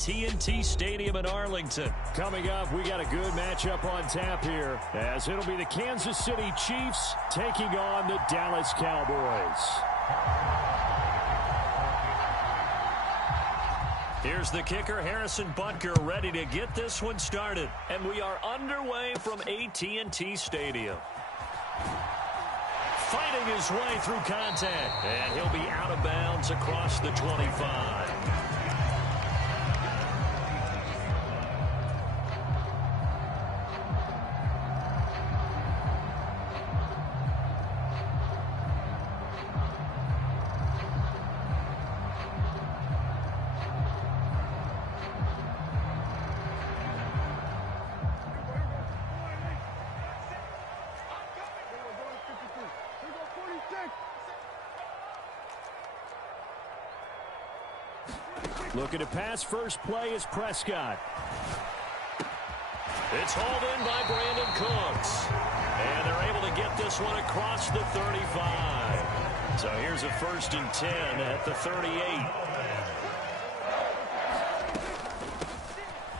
TNT Stadium in Arlington. Coming up, we got a good matchup on tap here, as it'll be the Kansas City Chiefs taking on the Dallas Cowboys. Here's the kicker, Harrison Butker, ready to get this one started. And we are underway from AT&T Stadium. Fighting his way through contact, and he'll be out of bounds across the 25. Looking to pass, first play is Prescott. It's hauled in by Brandon Cooks. And they're able to get this one across the 35. So here's a 1st and 10 at the 38.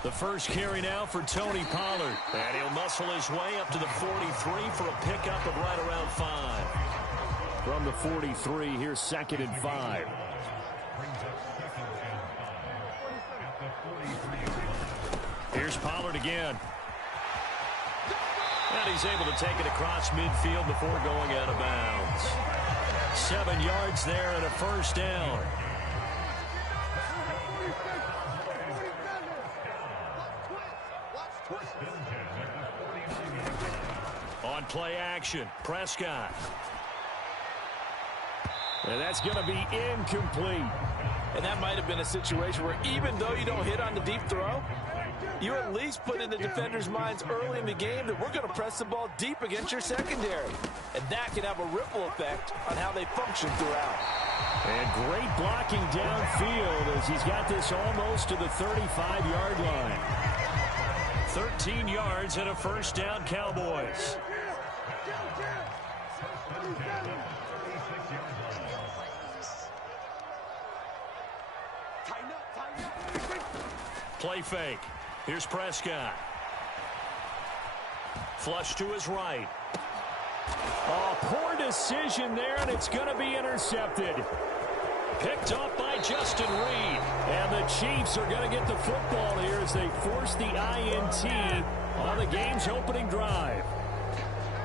The first carry now for Tony Pollard. And he'll muscle his way up to the 43 for a pickup of right around 5. From the 43, here's 2nd and 5. Here's Pollard again. And he's able to take it across midfield before going out of bounds. 7 yards there and a 1st down. On play action, Prescott. And that's going to be incomplete. And that might have been a situation where even though you don't hit on the deep throw, you at least put in the defenders' minds early in the game that we're going to press the ball deep against your secondary. And that can have a ripple effect on how they function throughout. And great blocking downfield as he's got this almost to the 35-yard line. 13 yards and a 1st down, Cowboys. Play fake. Here's Prescott. Flush to his right. Oh, poor decision there, and it's going to be intercepted. Picked up by Justin Reed. And the Chiefs are going to get the football here as they force the INT on the game's opening drive.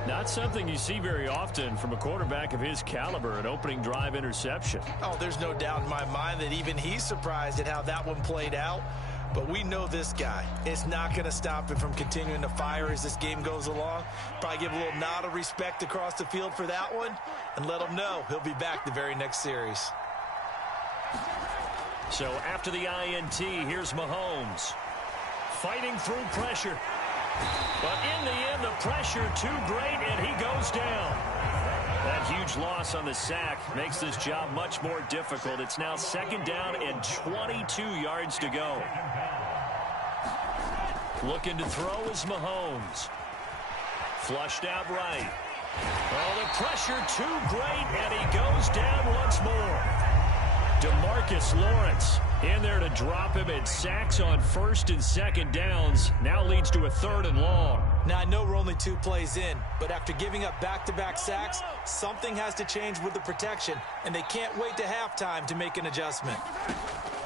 Not something you see very often from a quarterback of his caliber, an opening drive interception. Oh, there's no doubt in my mind that even he's surprised at how that one played out. But we know this guy. It's not going to stop him from continuing to fire as this game goes along. Probably give a little nod of respect across the field for that one and let him know he'll be back the very next series. So after the INT, here's Mahomes. Fighting through pressure. But in the end, the pressure too great, and he goes down. That huge loss on the sack makes this job much more difficult. It's now 2nd down and 22 yards to go. Looking to throw is Mahomes. Flushed out right. Oh, the pressure too great, and he goes down once more. DeMarcus Lawrence in there to drop him, and sacks on 1st and 2nd downs now leads to a 3rd and long. Now, I know we're only 2 plays in, but after giving up back-to-back sacks, something has to change with the protection, and they can't wait to halftime to make an adjustment.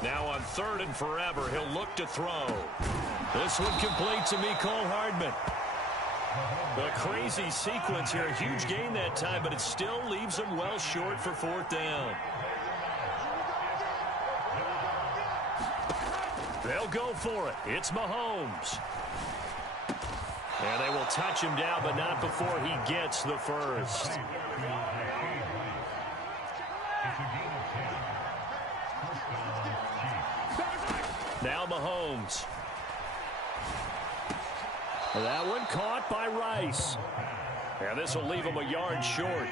Now on 3rd and forever, he'll look to throw. This one complete to Mecole Hardman. A crazy sequence here. A huge gain that time, but it still leaves him well short for 4th down. They'll go for it. It's Mahomes. And they will touch him down, but not before he gets the 1st. Now Mahomes. That one caught by Rice. And this will leave him a yard short.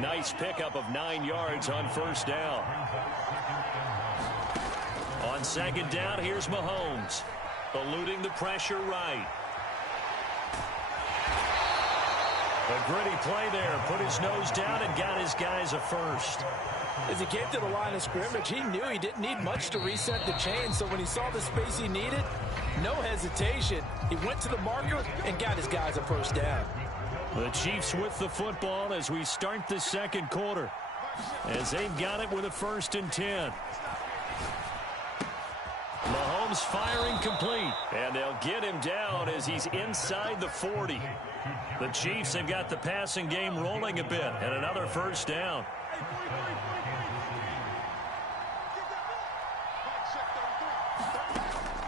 Nice pickup of 9 yards on 1st down. On 2nd down, here's Mahomes. Eluding the pressure right. A gritty play there. Put his nose down and got his guys a 1st. As he came to the line of scrimmage, he knew he didn't need much to reset the chain. So when he saw the space he needed, no hesitation. He went to the marker and got his guys a first down. The Chiefs with the football as we start the second quarter, as they've got it with a 1st and 10. Mahomes firing complete, and they'll get him down as he's inside the 40. The Chiefs have got the passing game rolling a bit, and another first down.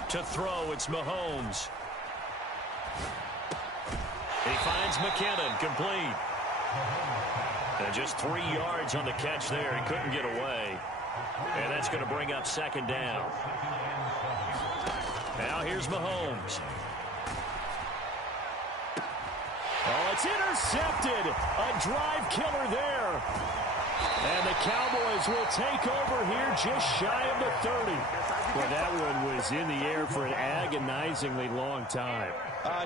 To throw, it's Mahomes. He finds McKinnon, complete. And just 3 yards on the catch there. He couldn't get away. And that's going to bring up 2nd down. Now here's Mahomes. Oh, it's intercepted. A drive killer there. And the Cowboys will take over here just shy of the 30. Well, that one was in the air for an agonizingly long time.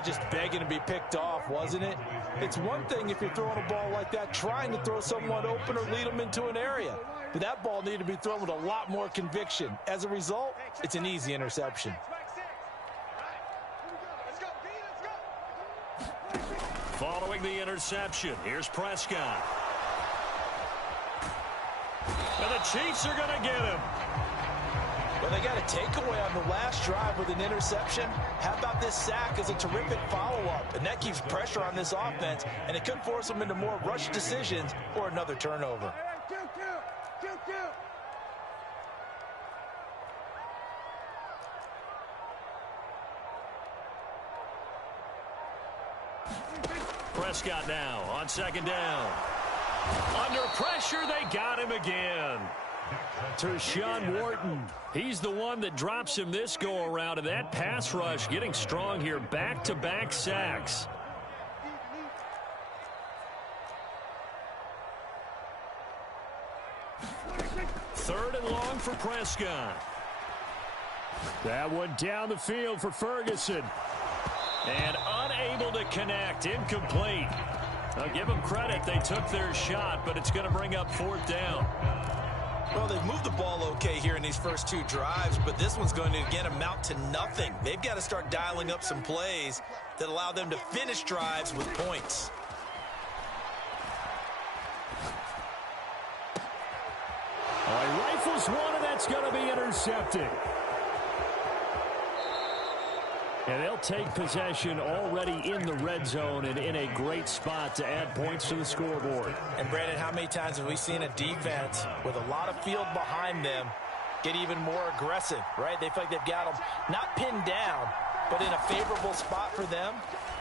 Just begging to be picked off, wasn't it? It's one thing if you're throwing a ball like that, trying to throw someone open or lead them into an area. But that ball needed to be thrown with a lot more conviction. As a result, it's an easy interception. Following the interception, here's Prescott. And the Chiefs are going to get him. Well, they got a takeaway on the last drive with an interception. How about this sack as a terrific follow-up? And that keeps pressure on this offense, and it could force them into more rush decisions or another turnover. Prescott now on 2nd down. Under pressure, they got him again. Tershawn Wharton, he's the one that drops him this go-around, and that pass rush getting strong here. Back-to-back sacks. Third and long for Prescott. That one down the field for Ferguson. And unable to connect, incomplete. I'll give them credit, they took their shot, but it's going to bring up 4th down. Well, they've moved the ball okay here in these first 2 drives, but this one's going to, again, amount to nothing. They've got to start dialing up some plays that allow them to finish drives with points. All right, rifles one, and that's going to be intercepted. And they'll take possession already in the red zone and in a great spot to add points to the scoreboard. And, Brandon, how many times have we seen a defense with a lot of field behind them get even more aggressive, right? They feel like they've got them not pinned down, but in a favorable spot for them.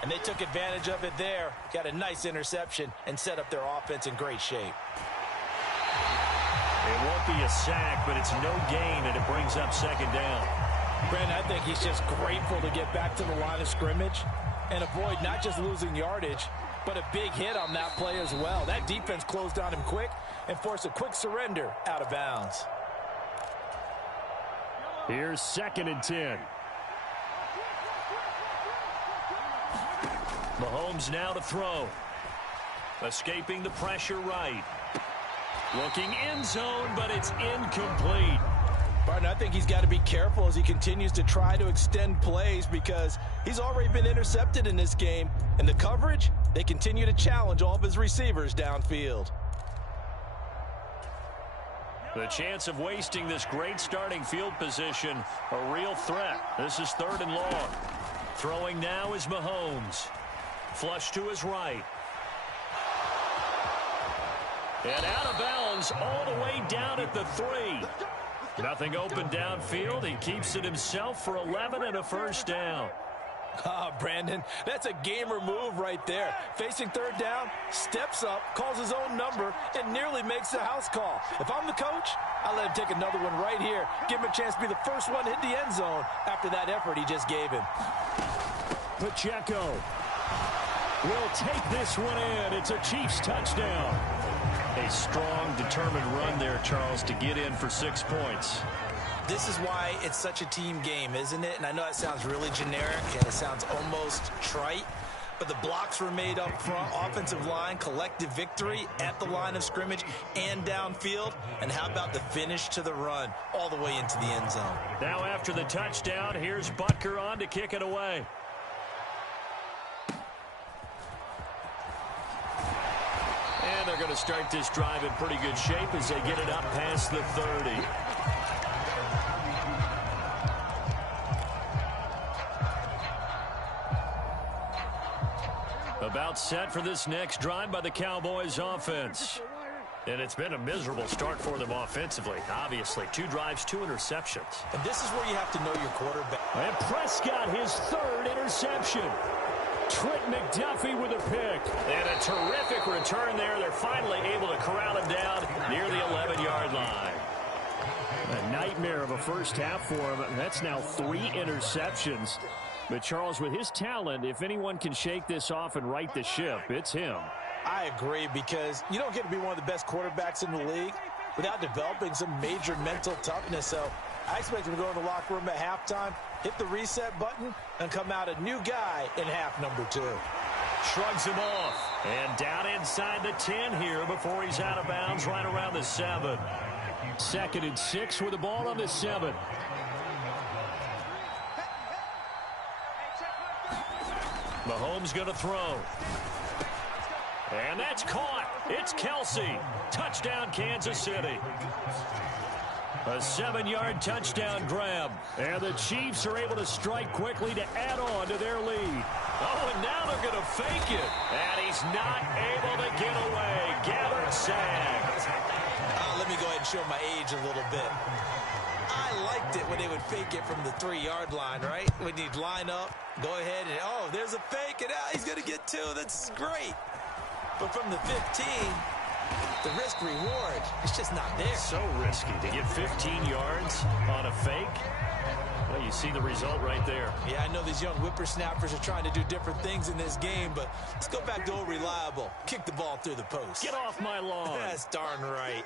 And they took advantage of it there, got a nice interception, and set up their offense in great shape. It won't be a sack, but it's no gain, and it brings up 2nd down. Brandon, I think he's just grateful to get back to the line of scrimmage and avoid not just losing yardage, but a big hit on that play as well. That defense closed on him quick and forced a quick surrender out of bounds. Here's 2nd and 10. Mahomes now to throw. Escaping the pressure right. Looking end zone, but it's incomplete. Barton, I think he's got to be careful as he continues to try to extend plays because he's already been intercepted in this game. And the coverage, they continue to challenge all of his receivers downfield. The chance of wasting this great starting field position, a real threat. This is 3rd and long. Throwing now is Mahomes. Flush to his right. And out of bounds all the way down at the 3. Nothing open downfield. He keeps it himself for 11 and a first down. Brandon, that's a gamer move right there. Facing 3rd down, steps up, calls his own number, and nearly makes the house call. If I'm the coach, I'll let him take another one right here. Give him a chance to be the first one to hit the end zone after that effort he just gave him. Pacheco will take this one in. It's a Chiefs touchdown. A strong, determined run there, Charles, to get in for 6 points. This is why it's such a team game, isn't it? And I know that sounds really generic and it sounds almost trite, but the blocks were made up front. Offensive line, collective victory at the line of scrimmage and downfield. And how about the finish to the run all the way into the end zone? Now after the touchdown, here's Butker on to kick it away. And they're going to start this drive in pretty good shape as they get it up past the 30. About set for this next drive by the Cowboys offense. And it's been a miserable start for them offensively. Obviously, 2 drives, 2 interceptions. And this is where you have to know your quarterback. And Prescott, his 3rd interception. Trent McDuffie with a pick. And a terrific return there. They're finally able to corral him down near the 11-yard line. A nightmare of a first half for him. That's now 3 interceptions. But, Charles, with his talent, if anyone can shake this off and right the ship, it's him. I agree, because you don't get to be one of the best quarterbacks in the league without developing some major mental toughness. So I expect him to go in the locker room at halftime, hit the reset button, and come out a new guy in half number 2. Shrugs him off. And down inside the 10 here before he's out of bounds right around the 7. 2nd and 6 with the ball on the 7. Mahomes going to throw. And that's caught. It's Kelsey. Touchdown, Kansas City. A 7-yard touchdown grab. And the Chiefs are able to strike quickly to add on to their lead. Oh, and now they're going to fake it. And he's not able to get away. Gathered sacked. Let me go ahead and show my age a little bit. I liked it when they would fake it from the 3-yard line, right? When you'd line up, go ahead and, oh, there's a fake, and he's going to get 2. That's great. But from the 15, the risk-reward, it's just not there. So risky to get 15 yards on a fake. Well, you see the result right there. Yeah, I know these young whippersnappers are trying to do different things in this game, but let's go back to old reliable. Kick the ball through the post. Get off my lawn. That's darn right.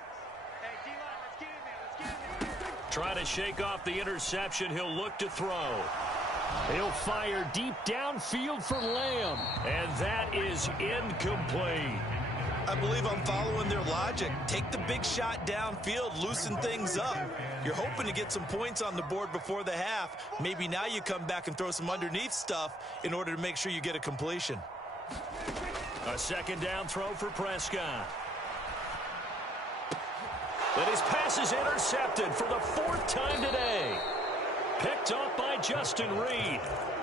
Trying to shake off the interception. He'll look to throw. He'll fire deep downfield for Lamb. And that is incomplete. I believe I'm following their logic. Take the big shot downfield, loosen things up. You're hoping to get some points on the board before the half. Maybe now you come back and throw some underneath stuff in order to make sure you get a completion. A 2nd down throw for Prescott. And his pass is intercepted for the 4th time today. Picked off by Justin Reed.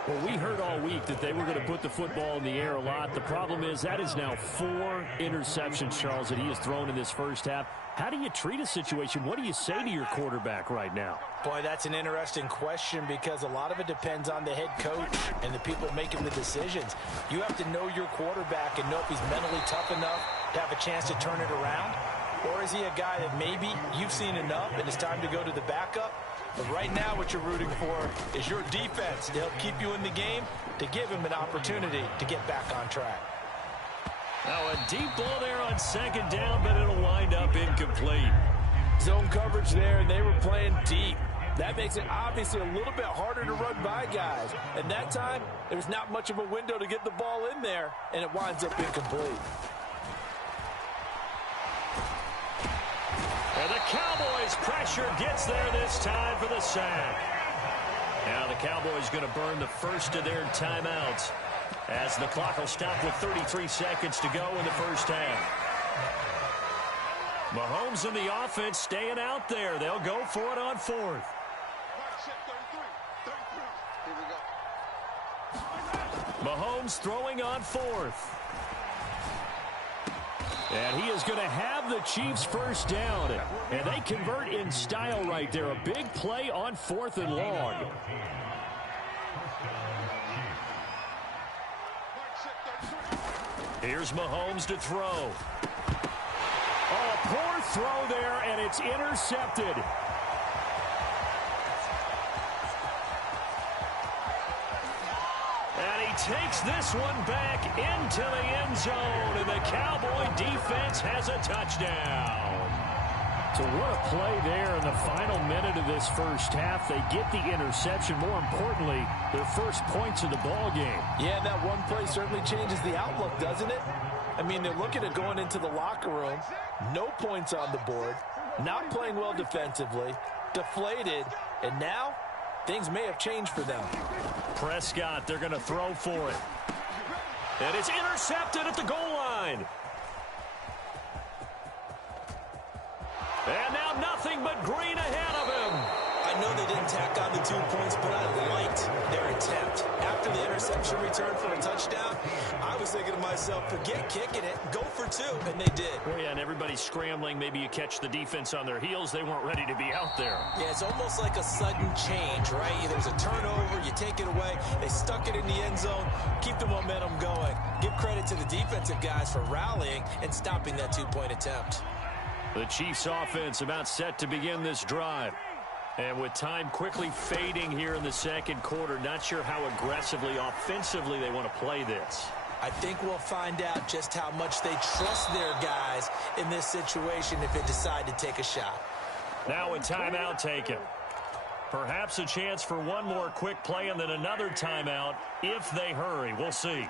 Well, we heard all week that they were going to put the football in the air a lot. The problem is that is now 4 interceptions, Charles, that he has thrown in this first half. How do you treat a situation? What do you say to your quarterback right now? Boy, that's an interesting question, because a lot of it depends on the head coach and the people making the decisions. You have to know your quarterback and know if he's mentally tough enough to have a chance to turn it around. Or is he a guy that maybe you've seen enough and it's time to go to the backup? But right now what you're rooting for is your defense to help keep you in the game, to give him an opportunity to get back on track. Now a deep ball there on 2nd down, but it'll wind up incomplete. Zone coverage there, and they were playing deep. That makes it obviously a little bit harder to run by guys. And that time, there's not much of a window to get the ball in there, and it winds up incomplete. And the Cowboys' pressure gets there this time for the sack. Now the Cowboys going to burn the first of their timeouts as the clock will stop with 33 seconds to go in the first half. Mahomes and the offense staying out there. They'll go for it on 4th. Mahomes throwing on 4th. And he is going to have the Chiefs first down. And they convert in style right there. A big play on 4th and long. Here's Mahomes to throw. Oh, a poor throw there, and it's intercepted. And he takes this one back into the end zone, and the Cowboy defense has a touchdown. So what a play there in the final minute of this first half. They get the interception. More importantly, their first points of the ball game. Yeah, that one play certainly changes the outlook, doesn't it? I mean, they're looking at going into the locker room. No points on the board. Not playing well defensively. Deflated. And now, things may have changed for them. Prescott, they're going to throw for it. And it's intercepted at the goal line. And now nothing but green ahead of him. I know they didn't tack on the 2 points, but I liked their attempt. After the interception return for a touchdown, I was thinking to myself, forget kicking it, go for 2, and they did. Oh, yeah, and everybody's scrambling. Maybe you catch the defense on their heels. They weren't ready to be out there. Yeah, it's almost like a sudden change, right? There's a turnover, you take it away, they stuck it in the end zone, keep the momentum going. Give credit to the defensive guys for rallying and stopping that 2-point attempt. The Chiefs offense about set to begin this drive. And with time quickly fading here in the second quarter, not sure how aggressively, offensively they want to play this. I think we'll find out just how much they trust their guys in this situation if they decide to take a shot. Now a timeout taken. Perhaps a chance for one more quick play and then another timeout if they hurry. We'll see.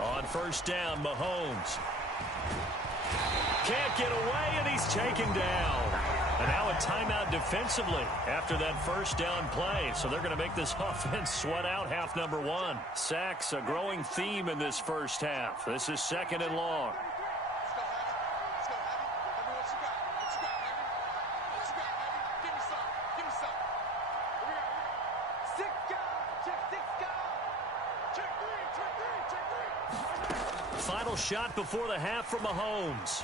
On first down, Mahomes. Can't get away, and he's taken down. And now a timeout defensively after that first down play. So they're going to make this offense sweat out half number 1. Sacks, a growing theme in this first half. This is 2nd and long. Final shot before the half for Mahomes.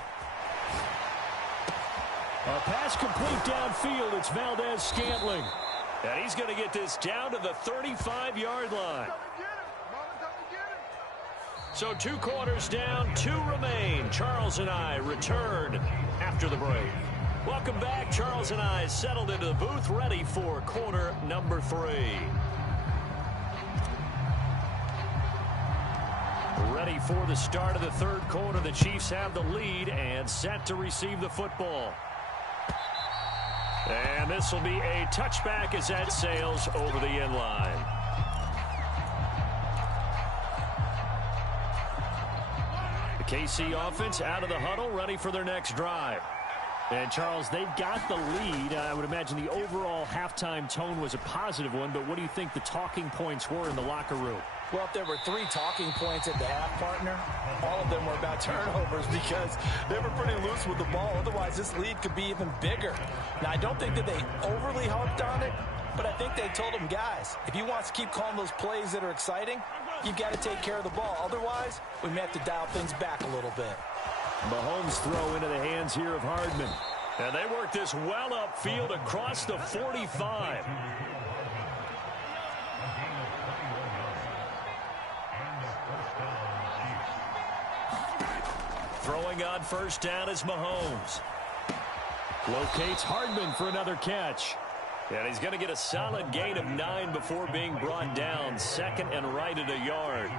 A pass complete downfield. It's Valdez-Scantling. And he's going to get this down to the 35-yard line. So 2 quarters down, 2 remain. Charles and I return after the break. Welcome back. Charles and I settled into the booth, ready for quarter number 3. Ready for the start of the third quarter. The Chiefs have the lead and set to receive the football. And this will be a touchback as that sails over the end line. The KC offense out of the huddle, ready for their next drive. And, Charles, they've got the lead. I would imagine the overall halftime tone was a positive one, but what do you think the talking points were in the locker room? Well, if there were 3 talking points at the half, partner, all of them were about turnovers because they were pretty loose with the ball. Otherwise, this lead could be even bigger. Now, I don't think that they overly harped on it, but I think they told them, guys, if you want to keep calling those plays that are exciting, you've got to take care of the ball. Otherwise, we may have to dial things back a little bit. Mahomes throw into the hands here of Hardman. And they work this well upfield across the 45. Throwing on first down is Mahomes. Locates Hardman for another catch. And he's going to get a solid gain of 9 before being brought down. 2nd and right at a yard.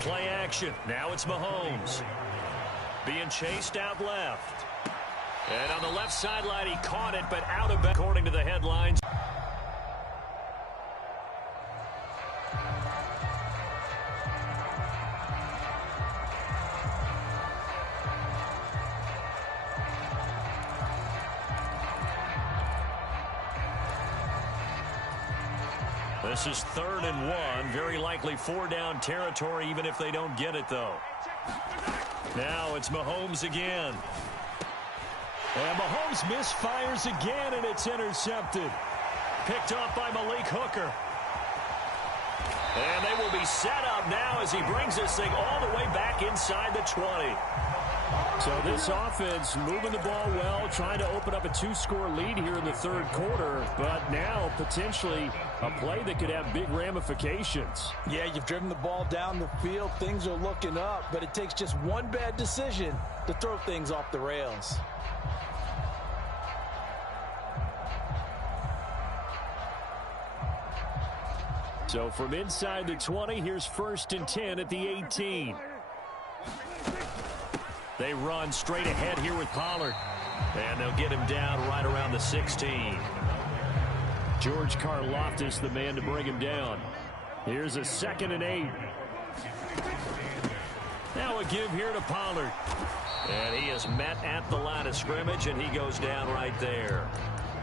Play action. Now it's Mahomes. Being chased out left. And on the left sideline, he caught it, but out of bounds, according to the headlines. This is 3rd and 1. Very likely 4-down territory, even if they don't get it, though. Now it's Mahomes again. And Mahomes misfires again, and it's intercepted. Picked off by Malik Hooker. And they will be set up now as he brings this thing all the way back inside the 20. So this offense moving the ball well, trying to open up a 2-score lead here in the third quarter, but now potentially a play that could have big ramifications. Yeah, you've driven the ball down the field. Things are looking up, but it takes just one bad decision to throw things off the rails. So from inside the 20, here's 1st and 10 at the 18. They run straight ahead here with Pollard. And they'll get him down right around the 16. George Karlaftis, the man to bring him down. Here's a 2nd and 8. Now a give here to Pollard. And he is met at the line of scrimmage, and he goes down right there.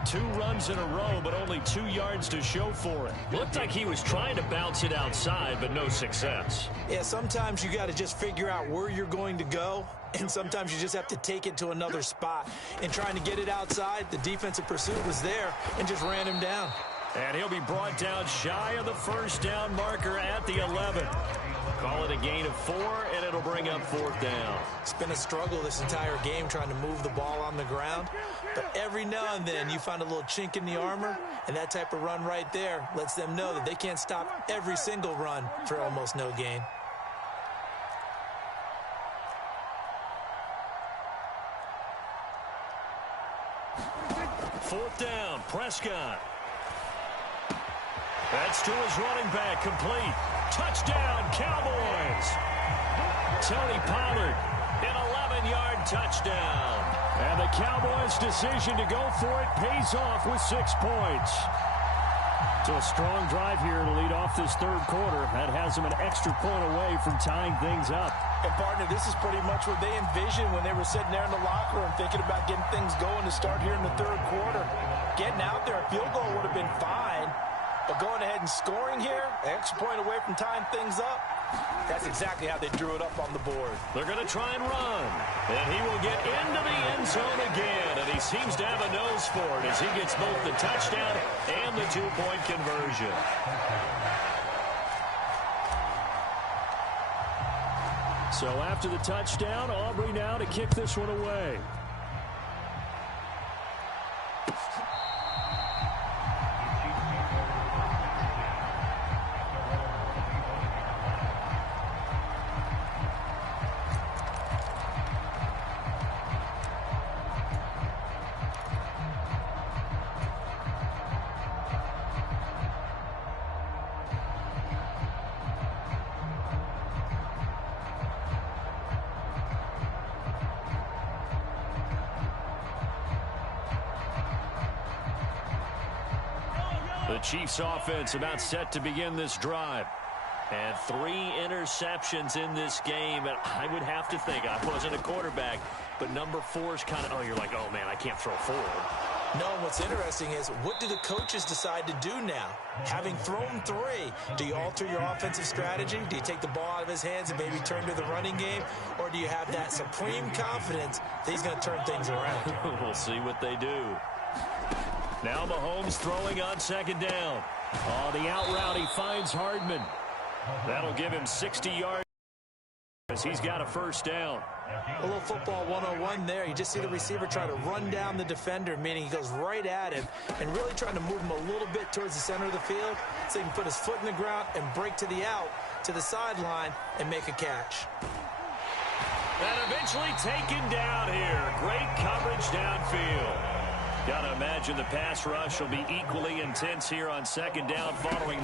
2 runs in a row, but only 2 yards to show for it. Looked like he was trying to bounce it outside, but no success. Yeah, sometimes you got to just figure out where you're going to go, and sometimes you just have to take it to another spot. And trying to get it outside, the defensive pursuit was there and just ran him down. And he'll be brought down shy of the 1st down marker at the 11. Call it a gain of 4, and it'll bring up 4th down. It's been a struggle this entire game trying to move the ball on the ground. But every now and then you find a little chink in the armor, and that type of run right there lets them know that they can't stop every single run for almost no gain. Fourth down, Prescott. That's to his running back, complete. Touchdown, Cowboys. Tony Pollard, an 11-yard touchdown. And the Cowboys' decision to go for it pays off with 6 points. So a strong drive here to lead off this 3rd quarter. That has them an extra point away from tying things up. And, partner, this is pretty much what they envisioned when they were sitting there in the locker room thinking about getting things going to start here in the 3rd quarter. Getting out there, a field goal would have been fine. But going ahead and scoring here, an extra point away from tying things up, that's exactly how they drew it up on the board. They're going to try and run. And he will get into the end zone again. And he seems to have a nose for it as he gets both the touchdown and the 2-point conversion. So after the touchdown, Aubrey now to kick this one away. The Chiefs offense about set to begin this drive. And 3 interceptions in this game. And I would have to think, I wasn't a quarterback, but number 4 is kind of, oh, you're like, oh, man, I can't throw forward. No, what's interesting is what do the coaches decide to do now? Having thrown 3, do you alter your offensive strategy? Do you take the ball out of his hands and maybe turn to the running game? Or do you have that supreme confidence that he's going to turn things around? We'll see what they do. Now Mahomes throwing on 2nd down. Oh, the out route, he finds Hardman. That'll give him 60 yards as he's got a 1st down. A little football 101 there. You just see the receiver try to run down the defender, meaning he goes right at him and really trying to move him a little bit towards the center of the field so he can put his foot in the ground and break to the out, to the sideline, and make a catch. And eventually taken down here. Great coverage downfield. Got to imagine the pass rush will be equally intense here on 2nd down following